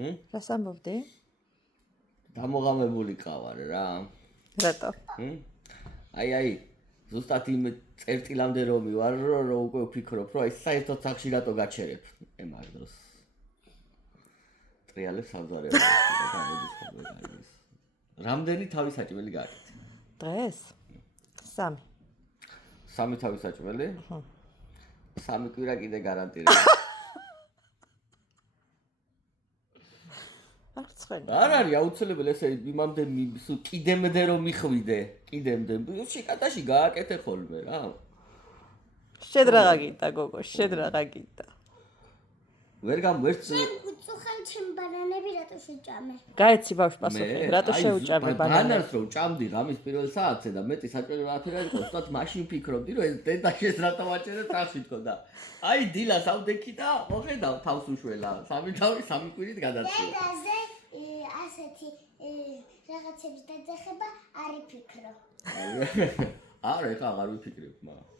რას ამბობდი? დამოღამებული ყავარ რა. რატო? აი, ზუსტად იმ წერტილამდე რომ ვარ, რომ უკვე ვფიქრობ, რომ აი საერთოდ სახში რატო გაჩერებ მაგ დროს. ტრიალებს ამძარევ. რამდენი თავის საჭმელი გააკეთე? დღეს? 3. 3 თავის საჭმელი? 3 კვირა კიდე გარანტირება. არ არის აუცილებელი ესე იმამდე კიდემდე რომ მიხვიდე, კიდემდე. შეკატაში გააკეთე ხოლმე რა. შედრაღა გინდა გოგო, შედრაღა გინდა. ვერ გამვერც უწუხან ჩემ ბანანები რატო შეჭამე? გაეცი ბავშვ პასუხი, რატო შეუჭამე ბანანებს? ბანანს რომ ჭამდი ღამის პირველ საათზე და მეტი საჭმელი რაფერა იყო, სწორად მაშინ ფიქრობდი რომ ეს დედაშეს რატო ვაჭერე ტრახში თქონდა. აი დილას ავდექი და მოხედავ თავს უშველა. 3 თავი 3 კვირით გადაწია. დედაზე ასეთი რაღაცების დაძახება არ იფიქრო. არა, ეხლა აღარ ვიფიქრებ, მაგრამ